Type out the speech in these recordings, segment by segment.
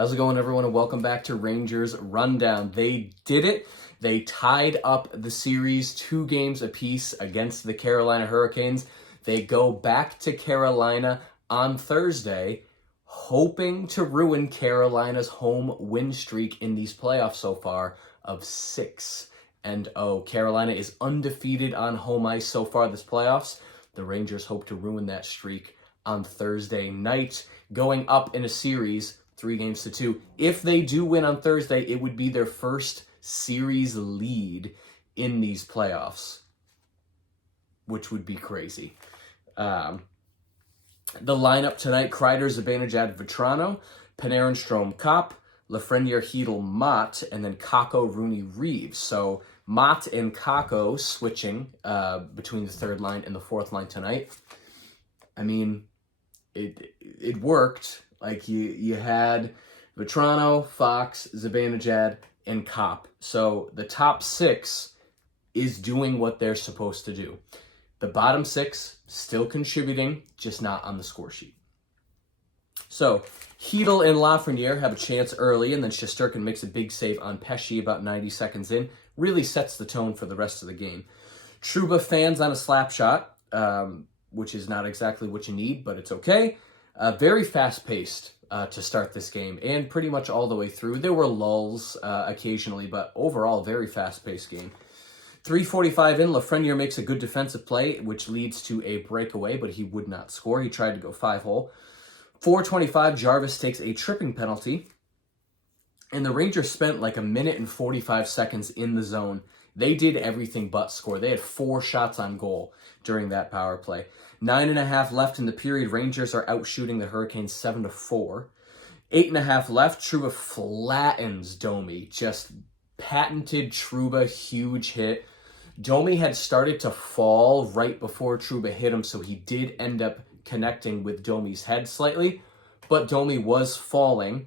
How's it going, everyone, and welcome back to Rangers Rundown. They did it. They tied up the series 2 games apiece against the Carolina Hurricanes. They go back to Carolina on Thursday, hoping to ruin Carolina's home win streak in these playoffs so far of 6-0. Carolina is undefeated on home ice so far this playoffs. The Rangers hope to ruin that streak on Thursday night, going up in a series 3-2. If they do win on Thursday, it would be their first series lead in these playoffs, which would be crazy. The lineup tonight: Kreider, Zibanejad, Vatrano, Panarin, Strome, Kopp, Lafreniere, Chytil, Motte, and then Kakko, Rooney, Reeves. So Motte and Kakko switching between the third line and the fourth line tonight. I mean, it worked. Like, you had Vatrano, Fox, Zibanejad, and Kopp. So the top 6 is doing what they're supposed to do. The bottom 6 still contributing, just not on the score sheet. So Chytil and Lafreniere have a chance early, and then Shesterkin makes a big save on Pesce about 90 seconds in. Really sets the tone for the rest of the game. Trouba fans on a slap shot, which is not exactly what you need, but it's okay. Very fast-paced to start this game, and pretty much all the way through. There were lulls occasionally, but overall, very fast-paced game. 3:45 in, Lafreniere makes a good defensive play, which leads to a breakaway, but he would not score. He tried to go 5-hole. 4:25, Jarvis takes a tripping penalty, and the Rangers spent like 1 minute and 45 seconds in the zone. They did everything but score. They had 4 shots on goal during that power play. 9.5 left in the period. Rangers are out shooting the Hurricanes 7-4. 8.5 left. Trouba flattens Domi. Just patented Trouba, huge hit. Domi had started to fall right before Trouba hit him, so he did end up connecting with Domi's head slightly, but Domi was falling,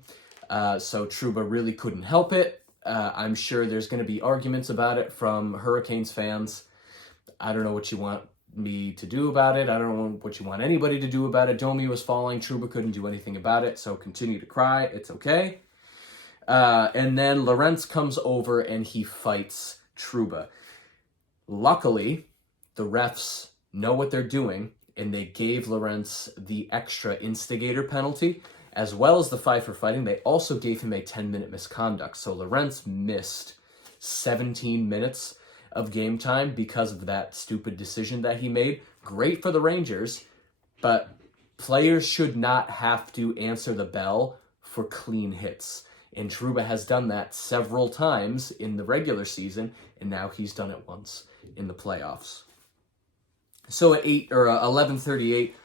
so Trouba really couldn't help it. I'm sure there's going to be arguments about it from Hurricanes fans. I don't know what you want me to do about it. I don't know what you want anybody to do about it. Domi was falling. Trouba couldn't do anything about it, so continue to cry. It's okay. And then Lorentz comes over and he fights Trouba. Luckily, the refs know what they're doing, and they gave Lorentz the extra instigator penalty, as well as the 5 for fighting. They also gave him a 10-minute misconduct. So Lorentz missed 17 minutes of game time because of that stupid decision that he made. Great for the Rangers, but players should not have to answer the bell for clean hits. And Trouba has done that several times in the regular season, and now he's done it once in the playoffs. So at 11:38,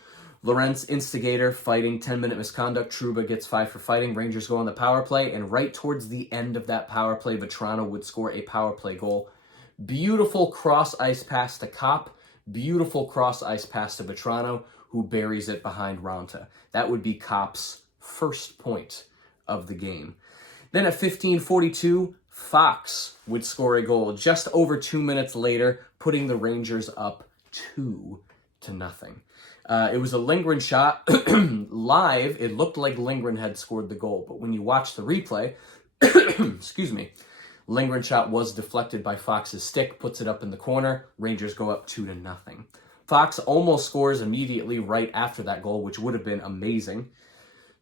Lorentz instigator fighting, 10-minute misconduct. Trouba gets 5 for fighting. Rangers go on the power play, and right towards the end of that power play, Vatrano would score a power play goal. Beautiful cross-ice pass to Kopp. Beautiful cross-ice pass to Vatrano, who buries it behind Raanta. That would be Kopp's first point of the game. Then at 15:42, Fox would score a goal just over 2 minutes later, putting the Rangers up 2-0. It was a Lindgren shot. Live, it looked like Lindgren had scored the goal, but when you watch the replay, excuse me, Lindgren shot was deflected by Fox's stick, puts it up in the corner. Rangers go up 2-0. Fox almost scores immediately right after that goal, which would have been amazing.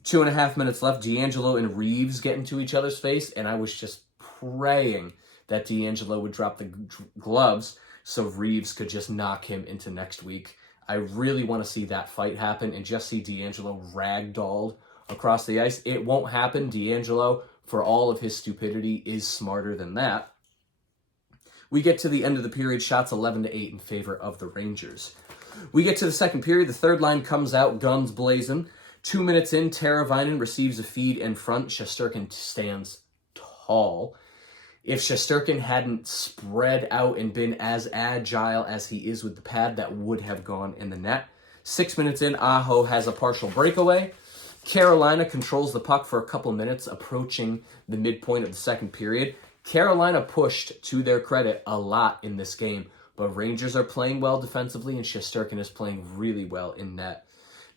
2.5 minutes left. DeAngelo and Reeves get into each other's face, and I was just praying that DeAngelo would drop the gloves so Reeves could just knock him into next week. I really want to see that fight happen and just see DeAngelo ragdolled across the ice. It won't happen. DeAngelo, for all of his stupidity, is smarter than that. We get to the end of the period, shots 11-8 in favor of the Rangers. We get to the second period. The third line comes out, guns blazing. 2 minutes in, Teravainen receives a feed in front. Shesterkin stands tall. If Shesterkin hadn't spread out and been as agile as he is with the pad, that would have gone in the net. 6 minutes in, Aho has a partial breakaway. Carolina controls the puck for a couple minutes, approaching the midpoint of the second period. Carolina pushed, to their credit, a lot in this game, but Rangers are playing well defensively, and Shesterkin is playing really well in net.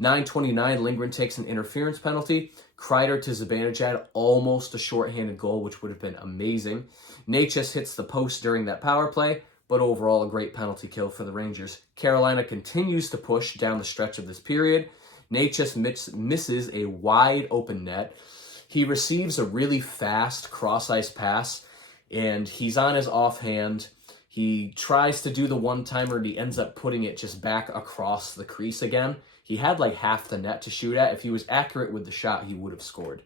9:29, Lindgren takes an interference penalty. Kreider to Zibanejad, almost a shorthanded goal, which would have been amazing. Necas hits the post during that power play, but overall a great penalty kill for the Rangers. Carolina continues to push down the stretch of this period. Necas misses a wide open net. He receives a really fast cross-ice pass, and he's on his offhand. He tries to do the one-timer, and he ends up putting it just back across the crease again. He had like half the net to shoot at. If he was accurate with the shot, he would have scored.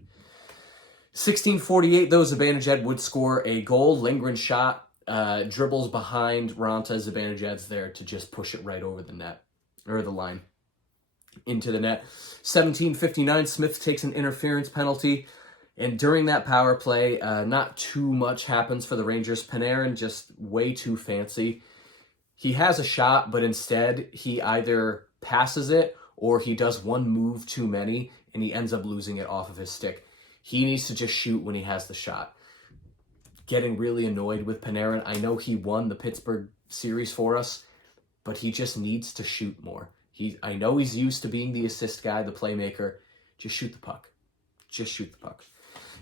16:48, though, Zibanejad would score a goal. Lindgren shot, dribbles behind Raanta. Zibanejad's there to just push it right over the net, or the line, into the net. 17:59, Smith takes an interference penalty. And during that power play, not too much happens for the Rangers. Panarin just way too fancy. He has a shot, but instead he either passes it or he does one move too many, and he ends up losing it off of his stick. He needs to just shoot when he has the shot. Getting really annoyed with Panarin. I know he won the Pittsburgh series for us, but he just needs to shoot more. I know he's used to being the assist guy, the playmaker. Just shoot the puck. Just shoot the puck.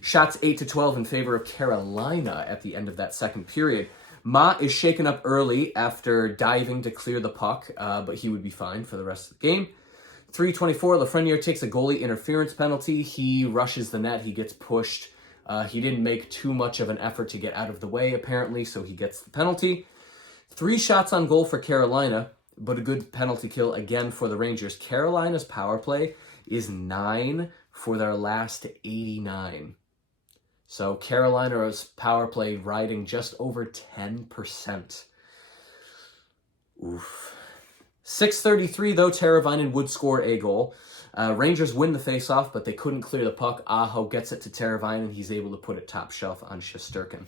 Shots 8-12 in favor of Carolina at the end of that second period. Ma is shaken up early after diving to clear the puck, but he would be fine for the rest of the game. 3:24, Lafreniere takes a goalie interference penalty. He rushes the net. He gets pushed. He didn't make too much of an effort to get out of the way, apparently, so he gets the penalty. 3 shots on goal for Carolina, but a good penalty kill again for the Rangers. Carolina's power play is 9 for their last 89. So Carolina's power play riding just over 10%. Oof. 6:33, though, Teravainen would score a goal. Rangers win the faceoff, but they couldn't clear the puck. Aho gets it to Teravainen. He's able to put it top shelf on Shesterkin.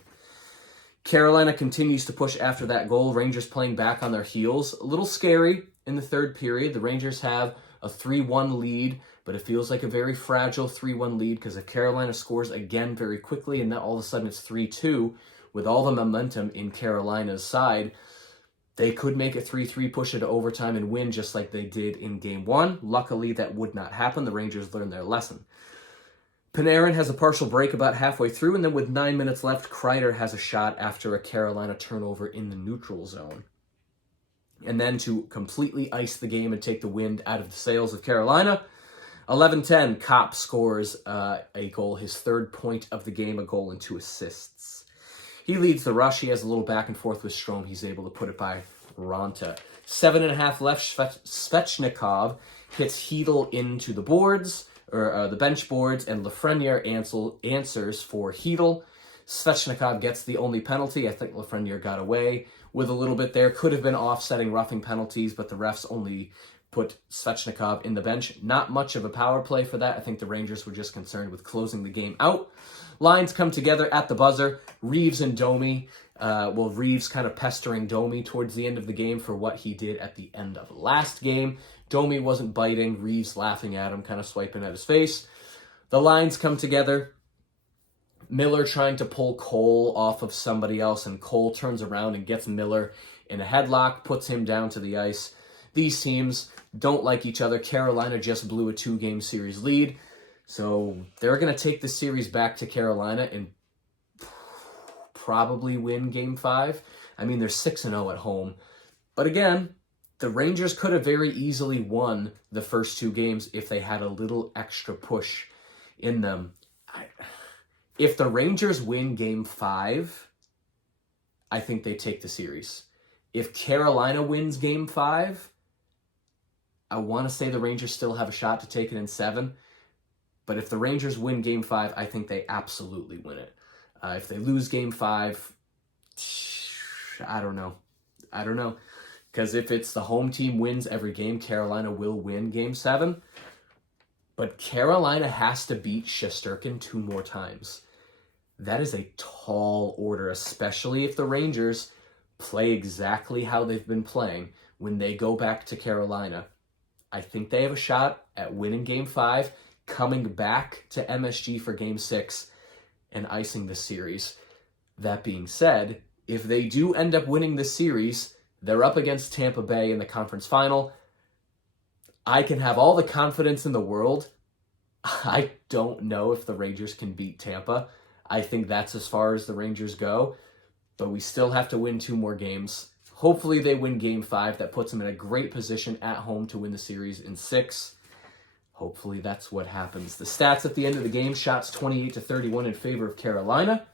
Carolina continues to push after that goal. Rangers playing back on their heels. A little scary in the third period. The Rangers have a 3-1 lead, but it feels like a very fragile 3-1 lead because if Carolina scores again very quickly and then all of a sudden it's 3-2 with all the momentum in Carolina's side, they could make it 3-3, push it to overtime, and win just like they did in Game 1. Luckily, that would not happen. The Rangers learned their lesson. Panarin has a partial break about halfway through, and then with 9 minutes left, Kreider has a shot after a Carolina turnover in the neutral zone. And then to completely ice the game and take the wind out of the sails of Carolina, 11:10, Kopp scores a goal, his third point of the game, a goal and 2 assists. He leads the rush. He has a little back and forth with Strome. He's able to put it by Raanta. 7.5 left. Svechnikov hits Hedl into the boards, or the bench boards, and Lafreniere answers for Hedl. Svechnikov gets the only penalty. I think Lafreniere got away with a little bit there. Could have been offsetting roughing penalties, but the refs only put Svechnikov in the bench. Not much of a power play for that. I think the Rangers were just concerned with closing the game out. Lines come together at the buzzer. Reeves and Domi. Reeves kind of pestering Domi towards the end of the game for what he did at the end of last game. Domi wasn't biting. Reeves laughing at him, kind of swiping at his face. The lines come together. Miller trying to pull Cole off of somebody else, and Cole turns around and gets Miller in a headlock, puts him down to the ice. These teams don't like each other. Carolina just blew a 2-game series lead. So they're going to take the series back to Carolina and probably win Game 5. I mean, they're 6-0 at home. But again, the Rangers could have very easily won the first 2 games if they had a little extra push in them. If the Rangers win Game 5, I think they take the series. If Carolina wins Game 5, I want to say the Rangers still have a shot to take it in 7. But if the Rangers win Game 5, I think they absolutely win it. If they lose Game 5, I don't know. Because if it's the home team wins every game, Carolina will win Game 7. But Carolina has to beat Shesterkin 2 more times. That is a tall order, especially if the Rangers play exactly how they've been playing when they go back to Carolina. I think they have a shot at winning Game 5, coming back to MSG for Game 6, and icing the series. That being said, if they do end up winning this series, they're up against Tampa Bay in the conference final. I can have all the confidence in the world. I don't know if the Rangers can beat Tampa. I think that's as far as the Rangers go, but we still have to win 2 more games. Hopefully they win Game 5. That puts them in a great position at home to win the series in 6. Hopefully that's what happens. The stats at the end of the game: shots 28-31 in favor of Carolina.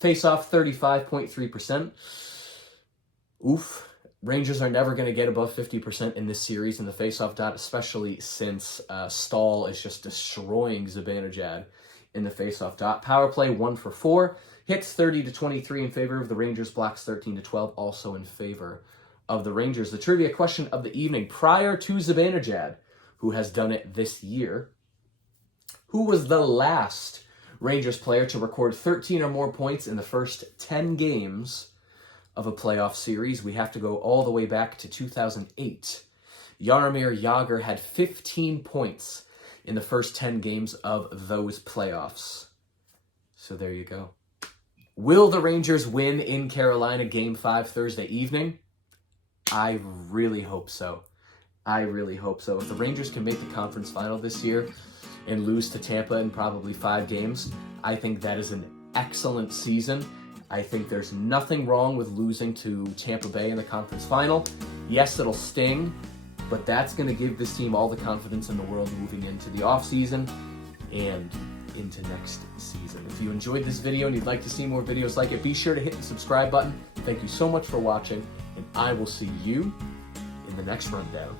Face-off 35.3%. Oof. Rangers are never going to get above 50% in this series in the face-off dot, especially since Stahl is just destroying Zibanejad in the face-off dot. Power play 1 for 4. Hits 30-23 in favor of the Rangers. Blocks 13-12 also in favor of the Rangers. The trivia question of the evening: prior to Zibanejad, who has done it this year, who was the last Rangers player to record 13 or more points in the first 10 games of a playoff series? We have to go all the way back to 2008. Jaromir Jagr had 15 points in the first 10 games of those playoffs. So there you go. Will the Rangers win in Carolina Game 5 Thursday evening? I really hope so. I really hope so. If the Rangers can make the conference final this year and lose to Tampa in probably 5 games, I think that is an excellent season. I think there's nothing wrong with losing to Tampa Bay in the conference final. Yes, it'll sting, but that's going to give this team all the confidence in the world moving into the offseason and into next season. If you enjoyed this video and you'd like to see more videos like it, be sure to hit the subscribe button. Thank you so much for watching, and I will see you in the next rundown.